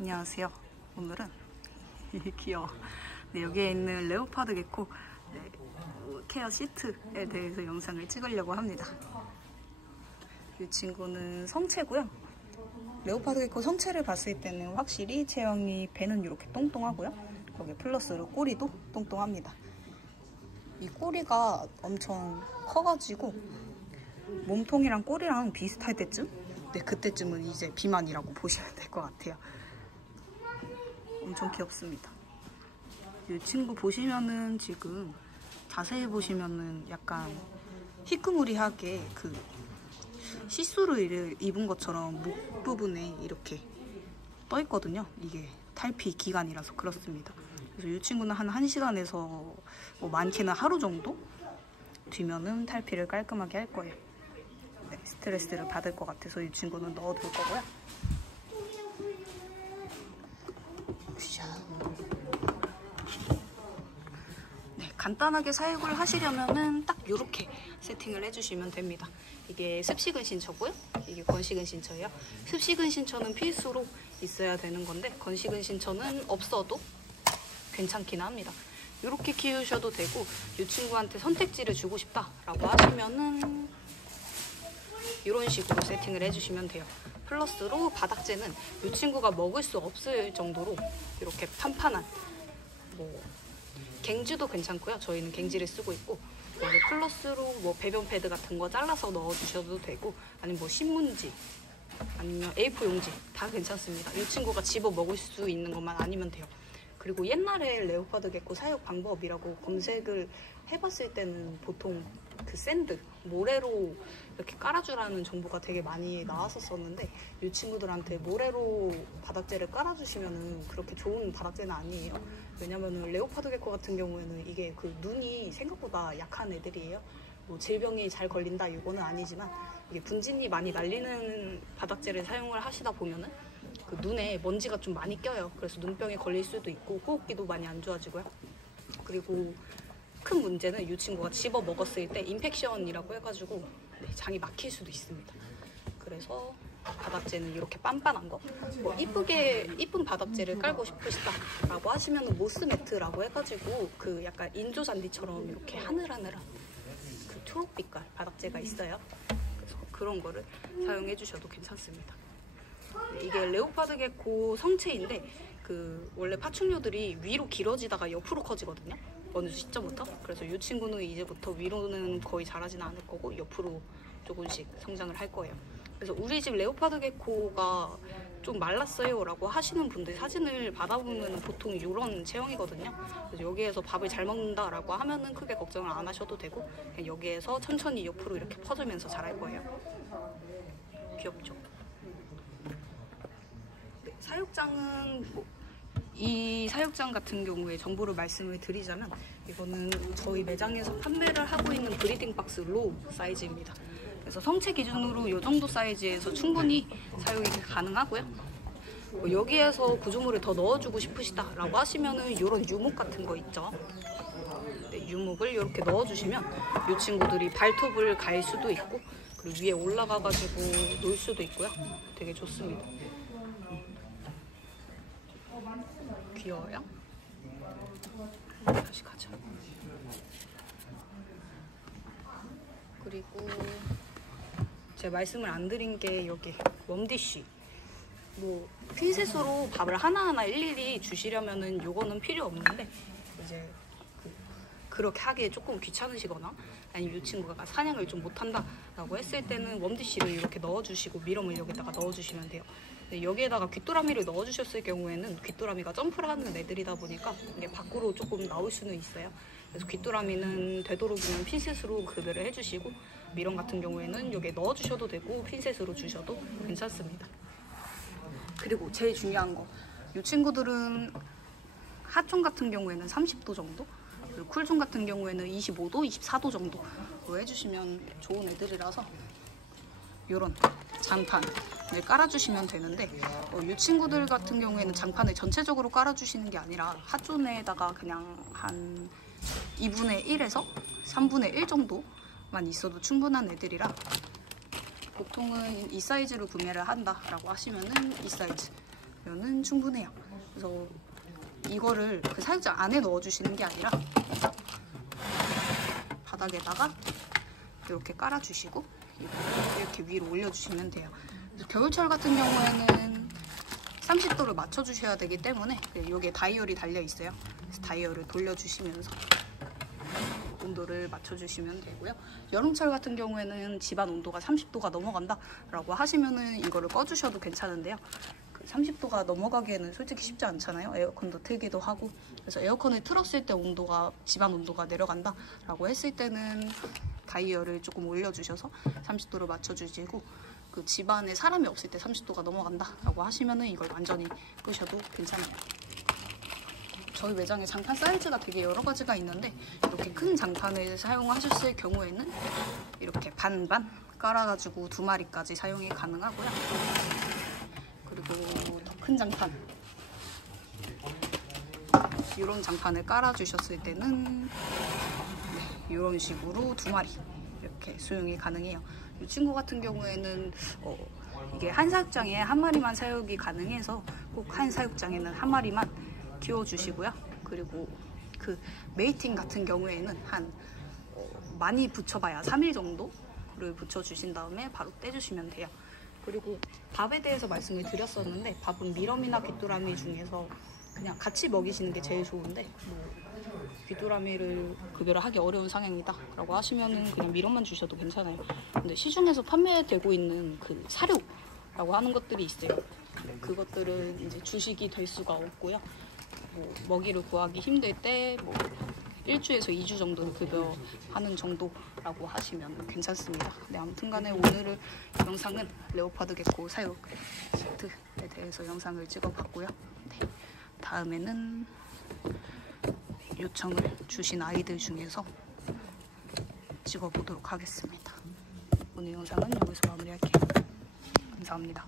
안녕하세요. 오늘은 귀여워. 네, 여기에 있는 레오파드 게코 케어 시트에 대해서 영상을 찍으려고 합니다. 이 친구는 성체고요. 레오파드 게코 성체를 봤을 때는 확실히 체형이 배는 이렇게 똥똥하고요. 거기에 플러스로 꼬리도 똥똥합니다. 이 꼬리가 엄청 커가지고 몸통이랑 꼬리랑 비슷할 때쯤? 네, 그때쯤은 이제 비만이라고 보시면 될 것 같아요. 엄청 귀엽습니다. 이 친구 보시면은 지금 자세히 보시면은 약간 희끄무리하게 그 시스루를 입은 것처럼 목 부분에 이렇게 떠 있거든요. 이게 탈피 기간이라서 그렇습니다. 그래서 이 친구는 한 1시간에서 뭐 많게는 하루 정도 뒤면은 탈피를 깔끔하게 할 거예요. 네, 스트레스를 받을 것 같아서 이 친구는 넣어둘 거고요. 네, 간단하게 사육을 하시려면은 딱 이렇게 세팅을 해주시면 됩니다. 이게 습식은 신처고요. 이게 건식은 신처예요. 습식은 신처는 필수로 있어야 되는 건데 건식은 신처는 없어도 괜찮긴 합니다. 이렇게 키우셔도 되고 이 친구한테 선택지를 주고 싶다라고 하시면은 이런 식으로 세팅을 해주시면 돼요. 플러스로 바닥재는 이 친구가 먹을 수 없을 정도로 이렇게 판판한 뭐 갱지도 괜찮고요. 저희는 갱지를 쓰고 있고 플러스로 뭐 배변 패드 같은 거 잘라서 넣어주셔도 되고 아니면 뭐 신문지 아니면 A4 용지 다 괜찮습니다. 이 친구가 집어 먹을 수 있는 것만 아니면 돼요. 그리고 옛날에 레오파드 게코 사육 방법이라고 검색을 해봤을 때는 보통 그 샌드, 모래로 이렇게 깔아주라는 정보가 되게 많이 나왔었는데 이 친구들한테 모래로 바닥재를 깔아주시면은 그렇게 좋은 바닥재는 아니에요. 왜냐면은 레오파드 게코 같은 경우에는 이게 그 눈이 생각보다 약한 애들이에요. 뭐 질병이 잘 걸린다 이거는 아니지만 이게 분진이 많이 날리는 바닥재를 사용을 하시다 보면은 그 눈에 먼지가 좀 많이 껴요. 그래서 눈병에 걸릴 수도 있고 호흡기도 많이 안 좋아지고요. 그리고 큰 문제는 이 친구가 집어 먹었을 때 인펙션이라고 해가지고 장이 막힐 수도 있습니다. 그래서 바닥재는 이렇게 빤빤한 거, 뭐 이쁜 바닥재를 깔고 싶으시다라고 하시면은 모스 매트라고 해가지고 그 약간 인조 잔디처럼 이렇게 하늘하늘한 그 초록빛깔 바닥재가 있어요. 그래서 그런 거를 사용해 주셔도 괜찮습니다. 이게 레오파드 게코 성체인데 그 원래 파충류들이 위로 길어지다가 옆으로 커지거든요. 어느 시점부터. 그래서 이 친구는 이제부터 위로는 거의 자라지는 않을 거고 옆으로 조금씩 성장을 할 거예요. 그래서 우리 집 레오파드 게코가 좀 말랐어요 라고 하시는 분들 사진을 받아보면 보통 이런 체형이거든요. 그래서 여기에서 밥을 잘 먹는다 라고 하면은 크게 걱정을 안 하셔도 되고 그냥 여기에서 천천히 옆으로 이렇게 퍼지면서 자랄 거예요. 귀엽죠? 네, 사육장은 이 사육장 같은 경우에 정보를 말씀을 드리자면 이거는 저희 매장에서 판매를 하고 있는 브리딩 박스 로 사이즈입니다. 그래서 성체 기준으로 이 정도 사이즈에서 충분히 사육이 가능하고요. 여기에서 구조물을 더 넣어주고 싶으시다라고 하시면은 이런 유목 같은 거 있죠. 네, 유목을 이렇게 넣어주시면 이 친구들이 발톱을 갈 수도 있고 그리고 위에 올라가가지고 놀 수도 있고요. 되게 좋습니다. 귀여워요? 다시 가자. 그리고 제가 말씀을 안 드린 게 여기 웜디쉬 뭐 핀셋으로 밥을 하나하나 일일이 주시려면은 요거는 필요 없는데 이제 그렇게 하기에 조금 귀찮으시거나 아니면 이 친구가 사냥을 좀 못한다 라고 했을 때는 웜디쉬를 이렇게 넣어주시고 미럼을 여기다가 넣어주시면 돼요. 여기에다가 귀뚜라미를 넣어주셨을 경우에는 귀뚜라미가 점프를 하는 애들이다 보니까 이게 밖으로 조금 나올 수는 있어요. 그래서 귀뚜라미는 되도록이면 핀셋으로 급여를 해주시고 미럼 같은 경우에는 여기에 넣어주셔도 되고 핀셋으로 주셔도 괜찮습니다. 그리고 제일 중요한 거, 이 친구들은 하총 같은 경우에는 30도 정도 그리고 쿨총 같은 경우에는 25도, 24도 정도로 해주시면 좋은 애들이라서 이런 장판을 깔아주시면 되는데 이 친구들 같은 경우에는 장판을 전체적으로 깔아주시는 게 아니라 하존에다가 그냥 한 2분의 1에서 3분의 1 정도만 있어도 충분한 애들이라 보통은 이 사이즈로 구매를 한다라고 하시면은 이 사이즈 면은 충분해요. 그래서 이거를 그 사육장 안에 넣어주시는 게 아니라 바닥에다가 이렇게 깔아주시고 이렇게 위로 올려주시면 돼요. 그래서 겨울철 같은 경우에는 30도를 맞춰주셔야 되기 때문에 여기에 다이얼이 달려 있어요. 그래서 다이얼을 돌려주시면서 온도를 맞춰주시면 되고요. 여름철 같은 경우에는 집안 온도가 30도가 넘어간다 라고 하시면은 이거를 꺼주셔도 괜찮은데요. 30도가 넘어가기에는 솔직히 쉽지 않잖아요. 에어컨도 틀기도 하고. 그래서 에어컨을 틀었을 때 온도가 집안 온도가 내려간다 라고 했을 때는 다이얼을 조금 올려주셔서 30도를 맞춰주시고, 그 집안에 사람이 없을 때 30도가 넘어간다 라고 하시면은 이걸 완전히 끄셔도 괜찮아요. 저희 매장에 장판 사이즈가 되게 여러 가지가 있는데, 이렇게 큰 장판을 사용하셨을 경우에는 이렇게 반반 깔아가지고 2마리까지 사용이 가능하고요. 그리고 더 큰 장판, 이런 장판을 깔아주셨을 때는 이런 식으로 2마리 이렇게 수용이 가능해요. 이 친구 같은 경우에는 이게 한 사육장에 한 마리만 사육이 가능해서 꼭 한 사육장에는 한 마리만 키워주시고요. 그리고 그 메이팅 같은 경우에는 한 많이 붙여봐야 3일 정도를 붙여주신 다음에 바로 떼주시면 돼요. 그리고 밥에 대해서 말씀을 드렸었는데, 밥은 미럼이나 귀뚜라미 중에서 그냥 같이 먹이시는 게 제일 좋은데, 귀뚜라미를 급여를 하기 어려운 상황이다 라고 하시면은 그냥 미럼만 주셔도 괜찮아요. 근데 시중에서 판매되고 있는 그 사료라고 하는 것들이 있어요. 그것들은 이제 주식이 될 수가 없고요. 먹이를 구하기 힘들 때 1주에서 2주 정도는 급여하는 정도라고 하시면 괜찮습니다. 네, 아무튼 간에 오늘 영상은 레오파드 개코 사육 세트에 대해서 영상을 찍어봤고요. 네, 다음에는 요청을 주신 아이들 중에서 찍어보도록 하겠습니다. 오늘 영상은 여기서 마무리할게요. 감사합니다.